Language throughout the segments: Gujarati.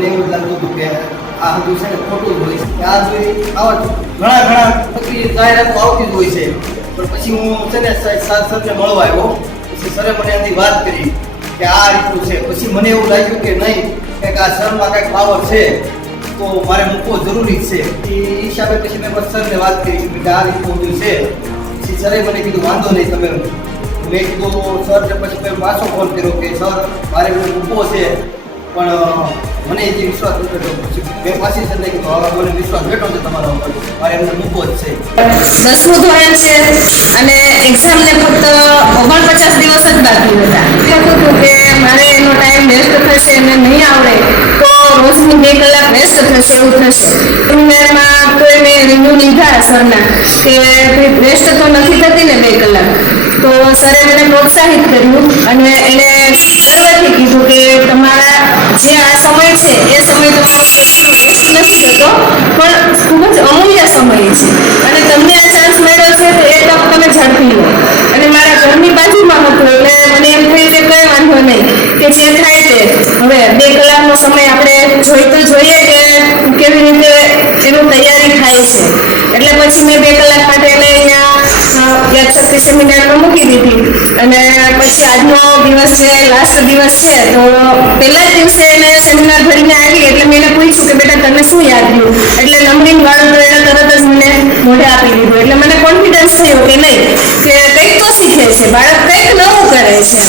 મને એવું લાગતું હતું કે આ બધું છે ને ખોટું જ હોય છે. આ જોઈ આવા ઘણા નકલી જાહેરાતો આવતી જ હોય છે. પણ પછી હું છે ને સરને મળવા આવ્યો. પછી સરે મને એની વાત કરી કે આ રીતનું છે. પછી મને એવું લાગ્યું કે નહીં, કંઈક આ સરમાં કંઈક પાવર છે તો મારે મૂકવો જરૂરી જ છે. એ હિસાબે પછી મેં સરને વાત કરી કે આ રીતનું બધું છે. પછી સરે મને કીધું વાંધો નહીં તમે. મેં કીધું સરને પછી મેં પાછો ફોન કર્યો કે સર મારે મને મૂકવો છે, પણ મને જે વિશ્વાસ નતો પછી મેં પાછી સરને કીધું હવે મને વિશ્વાસ બેઠો છે તમારા ઉપર, મારે એમને મૂકવો જ છે. 10મું ધોરણ છે અને એક્ઝામને ફક્ત 49 દિવસ જ બાકી હતા. એવું હતું કે મારે એનો ટાઈમ વેસ્ટ થશે અને નહીં આવડે તો રોજની 2 કલાક વેસ્ટ થશે એવું થશે. એમાં કોઈ મેં રિવ્યુ લીધા સરના કે વેસ્ટ તો નથી થતી ને 2 કલાક. તો સરે મને પ્રોત્સાહિત કર્યું અને એને સર્વથી કીધું કે તમારા જે આ સમય છે એ સમય તમારો વેસ્ટ નથી થતો, પણ ખૂબ જ અમૂલ્ય સમય છે અને તમને આ ચાન્સ મળ્યો છે તો એ તક તમે ઝડપી લો. અને મારા ઘરની બાજુમાં હતું એટલે મને એમ થયું કે કંઈ વાંધો નહીં, કે જે થાય તે હવે 2 કલાકનો સમય આપણે જોઈ તો જોઈએ કે કેવી રીતે એનું તૈયારી થાય છે. એટલે પછી મેં 2 કલાક માટે એને અહીંયા યાદશક્તિ સેમિનારમાં મૂકી દીધી. અને પછી આજનો દિવસ જે લાસ્ટ દિવસ છે તો પહેલા જ દિવસે એને સેમિનાર ભરીને આવી એટલે મેં એને પૂછ્યું કે બેટા તને શું યાદ રહ્યું, એટલે નંબરિંગ વાળું તો એને તરત જ મને મોઢે આપી દીધું. એટલે મને કોન્ફિડન્સ થયો કે નહીં, કે કંઈક તો શીખે છે બાળક, કંઈક નવું કરે છે.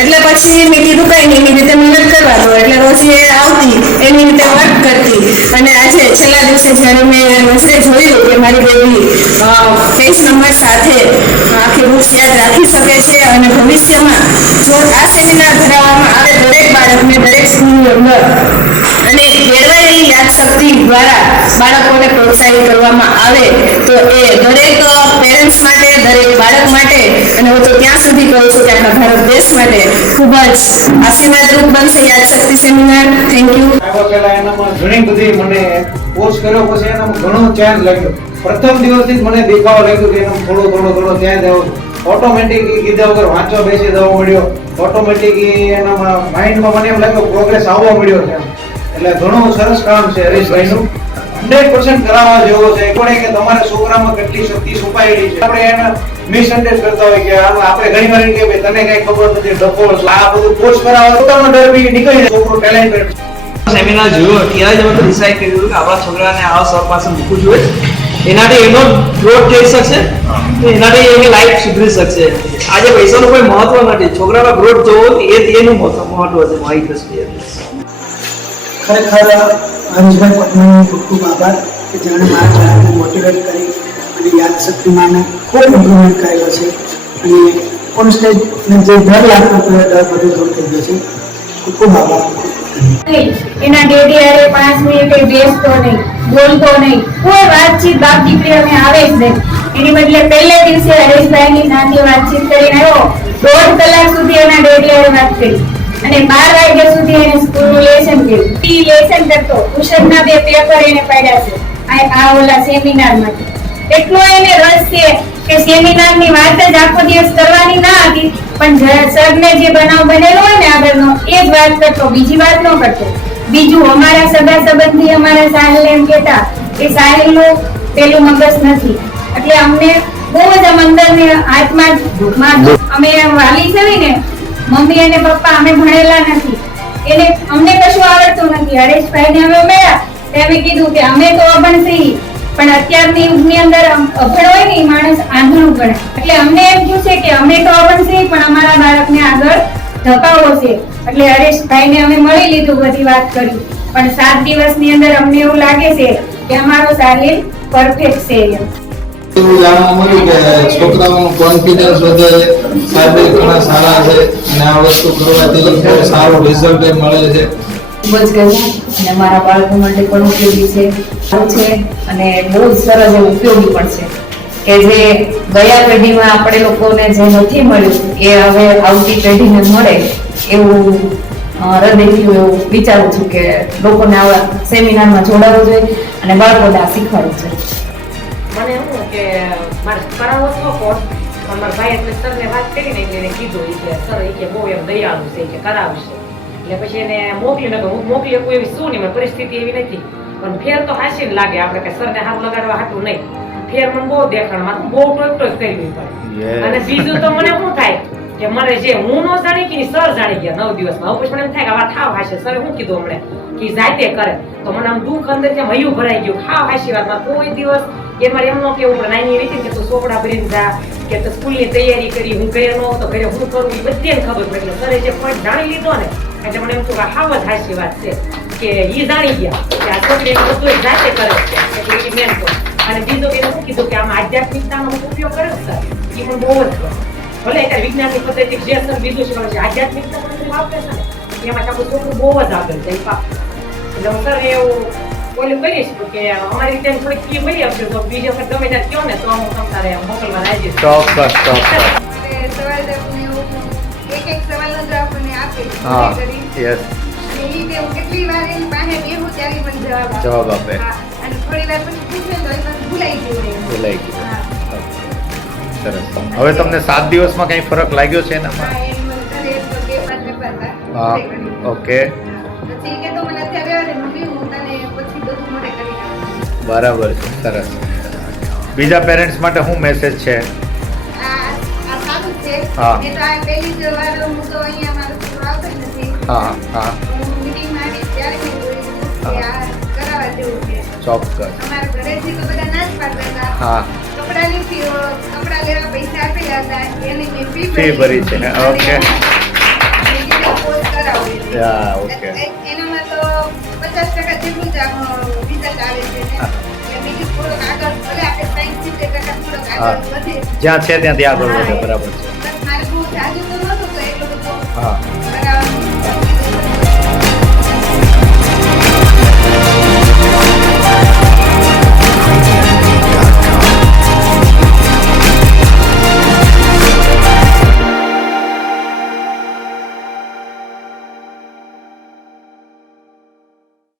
એટલે પછી મેં કીધું કંઈ નહીં, એની રીતે મહેનત કરવા દો. એટલે રોજ એ આવતી એની રીતે વર્ક કરતી. અને આજે છેલ્લા દિવસે જ્યારે મેં નજરે જોયું કે મારી બેબી પેજ નંબર સાથે આખી બુક્સ યાદ રાખી શકે છે અને ભવિષ્યમાં જો આ સેમિનાર ભરાવવામાં આવે દરેક બાળકને દરેક સ્કૂલની અંદર અને કેળવાયેલી યાદશક્તિ દ્વારા બાળકોને પ્રોત્સાહિત કરવામાં આવે તો એ દરેક પેરેન્ટ્સ માટે, દરેક બાળક માટે અને હું તો ત્યાં સુધી કહું છું કે આખા ભારત દેશ માટે ખૂબ જ આશીર્વાદરૂપ બનશે યાદશક્તિ સેમિનાર. Thank you. પહેલા એનામાં ઘણી બધી મને કોર્સ કર્યો, પછી એનામાં ઘણો ચેન્જ લાગ્યો. પ્રથમ દિવસથી જ મને દેખાવા લાગ્યું કે એનામાં થોડો ચેન્જ આવ્યો. ઓટોમેટિક કીધા વગર વાંચવા બેસી જવા મળ્યો. ઓટોમેટિક એનામાં માઇન્ડમાં મને એમ લાગ્યો પ્રોગ્રેસ આવવા મળ્યો છે. એટલે ઘણું સરસ કામ છે હરીશભાઈનું. 100% કરાવવા જેવો છે. પણ કે તમારા છોકરામાં કેટલી શક્તિ છુપાયેલી છે. આપણે એને મિસઅન્ડરસ્ટેન્ડ કરતા હોય કે આપણે ઘણી વાર કે ભાઈ તને કઈ ખબર નથી, ડફો આ બધું કોર્સ કરાવવા પોતાનો ડર બી નીકળી જાય. છોકરો ટેલેન્ટેડ સેમિનાર જોયો ત્યારે જ અમે ડિસાઈડ કર્યું કે આપણા છોકરાને આવા સર પાસે મૂકવું જોઈએ. એનાથી એનો ગ્રોથ થઈ શકશે, એનાથી એની લાઈફ સુધરી શકશે. આજે પૈસાનું કોઈ મહત્વ નથી, છોકરાનો ગ્રોથ જોવો એ એનું મહત્વ છે મારી દ્રષ્ટિએ. ખરેખર હરીશભાઈ પટનાનો ખૂબ ખૂબ આભાર કે જેણે મારા બાળકને મોટિવેટ કરી અને યાદશક્તિમાં ખૂબ ઇમ્પ્રુવમેન્ટ કરેલો છે. અને ઓન સ્ટેજને જે ડર લાગતો હતો એ ડર બધું દૂર થઈ ગયો છે. ખૂબ ખૂબ આભાર. એના ડેડી અરે 5 મિનિટ બેસતો નહીં, બોલતો નહીં, કોઈ વાતચીત બાપ દીકરી અમે આવે જ નહીં. એની બદલે પહેલે દિવસે હરેશભાઈની સાથે વાતચીત કરીને આવ્યો. 1.5 કલાક સુધી એના ડેડી અરે વાત કરી અને 12 વાગ્યા સુધી એને સ્કૂલનું લેસન કર્યું. ઈ લેસન કરતો ટ્યુશનના 2 પેપર એને પાડ્યા છે આ ઓલા સેમિનારમાંથી. એટલો એને રસ છે કે સેમિનારની વાત જ આખો દિવસ કરવાની ના હતી, પણ સરને જે બનાવ બનેલો હોય ને આગળનો એ જ વાત કરતો, બીજી વાત ન કરતો. બીજું અમારા સગા સંબંધી અમારા સાહેલને એમ કહેતા કે સાહેલનું પેલું મગજ નથી. એટલે અમને બહુ જ અંદરને આત્મા અમે વાલી છે ને મમ્મી અને પપ્પા અમે ભણેલા નથી, એને અમને કશું આવડતું નથી. હરેશભાઈને અમે મળ્યા અમે કીધું કે અમે તો અભણ છીએ, પણ અત્યારની યુગની અંદર અભણ હોય ને માણસ આંધળું ગણે. એટલે અમને એમ થયું છે કે અમે તો અભણ છીએ પણ અમારા બાળકને આગળ ધપાવવો છે. એટલે હરેશભાઈને અમે મળી લીધું, બધી વાત કરી. પણ 7 દિવસની અંદર અમને એવું લાગે છે કે અમારો સાહિલ પરફેક્ટ છે. એવું જાણવા મળ્યું કે છોકરાઓનું કોન્ફિડન્સ વધે છે, સાહેબ ઘણા સારા છે અને આ વસ્તુ કરવાથી સારું રિઝલ્ટ મળે છે. ખૂબ જ ગમ્યું અને મારા બાળકો માટે પણ ઉપયોગી છે અને બહુ જ સરસ એવું ઉપયોગી પણ છે કે જે ગયા પેઢીમાં આપણે લોકોને જે નથી મળ્યું એ હવે આવતી પેઢીને મળે એવું હૃદયથી એવું વિચારું છું કે લોકોને આવા સેમિનારમાં જોડાવવું જોઈએ અને બાળકોને આ શીખવાડવું જોઈએ. મને એવું કે મારે કરાવો છો કોર્સ, મારા ભાઈ એટલે સરને વાત કરીને એટલે એને કીધું કે સર કે બહુ એમ દયાળુ છે કે કરાવશે. એટલે પછી એને મોકલી નતો. હું મોકલી શકું એવી શું નહીં, મારી પરિસ્થિતિ એવી નથી. પણ ફેર તો હાસીને લાગે, આપણે કઈ સરને હાથ લગાડવા હાટું નહીં. ફેર મને બહુ દેખાણમાં બહુ ટોક કરવી પડે. અને બીજું તો મને શું થાય કે મને જે હું નો જાણી કે સર જાણી ગયા 9 દિવસમાં. હવે પછી મને એમ થાય કે આવા થાવ હાશે, સરે શું કીધું હમણે કે જાતે કરે. તો મને આમ દુઃખ અંદર ત્યાં હૈયું ભરાઈ ગયું. ખાવ હાશી વાતમાં કોઈ દિવસ એમાં એમ ન કેવું પડે નાની એવી કે તું ચોપડા ભરીને જા, કે તું સ્કૂલની તૈયારી કરી, હું ઘરે ન તો ઘરે હું કરું, એ બધાને ખબર પડી. સરે જે પોઈન્ટ જાણી લીધો ને એટલે મને એમ થયું કે હાવ જ હાશી વાત છે કે ઈ જાણી ગયા કે આ છોકરી બધું જાતે કરે છે. એટલે એ મેન પોઈન્ટ. અને બીજું એને શું કીધું કે આમ આધ્યાત્મિકતાનો ઉપયોગ કરે સર, એ પણ બહુ જ કરે. ભલે અત્યારે વિજ્ઞાનની પદ્ધતિ જે સર બીજું છે આધ્યાત્મિકતા પણ વાપરે છે ને એમાં આપણું છોકરું બહુ જ આગળ જાય પાપ. એટલે હું સર એવું ઓલું કહીશ કે અમારી રીતે થોડીક ફી મળી આવશે તો બીજી વખત ગમે ત્યાં કહો ને તો હું તમારે મોકલવા રાજી છું. ચોક્કસ ચોક્કસ. સવાલ એક સવાલનો જવાબ મને આપે હા કરી. યસ. અને ઈ તે હું કેટલી વાર એની પાસે બેહું ત્યારે મને જવાબ આપે. હા. અને થોડી વાર પછી પૂછે તો એ મને ભૂલાઈ ગયું એમ. ભૂલાઈ ગયું. હા. સરસ. હવે તમને 7 દિવસમાં કઈ ફરક લાગ્યો છે એનામાં? હા, એની મને ઘરે એક બે પાંચ ડબ્બા હતા. હા ઘરે ઘડી. ઓકે પછી ઈ કે તો મને અત્યારે આવે ને મમ્મી હું તને પછી બધું મોઢે કરી નાખું. બરાબર છે. સરસ. બીજા પેરેન્ટ્સ માટે શું મેસેજ છે? આ સારું જ છે. હા. મેં તો આ પહેલી જ વાર હું તો અહીંયા મારો છોકરો આવતો જ નથી. હા હા હું મીટિંગમાં આવીશ ત્યારે મેં જોયું કે આ કરાવવા જેવું છે. ચોક્કસ. અમારા ઘરેથી તો બધા ના જ પાડતા હતા. હા કપડાની ફી કપડા લેવા પૈસા આપેલા હતા એની મેં ફી ભરી છે ને. ઓકે. કરાવડી yeah okay. એનામાં તો 50% જેટલું જ રિઝલ્ટ આવે છે ને. એટલે બીજું થોડોક આગળ ભલે આપણે 60-70% થોડોક હા. આગળ વધે. જ્યાં છે ત્યાંથી આગળ વધે. બરાબર છે. બસ મારે બહુ જાજુ તો નહોતું તો એટલું બધું હા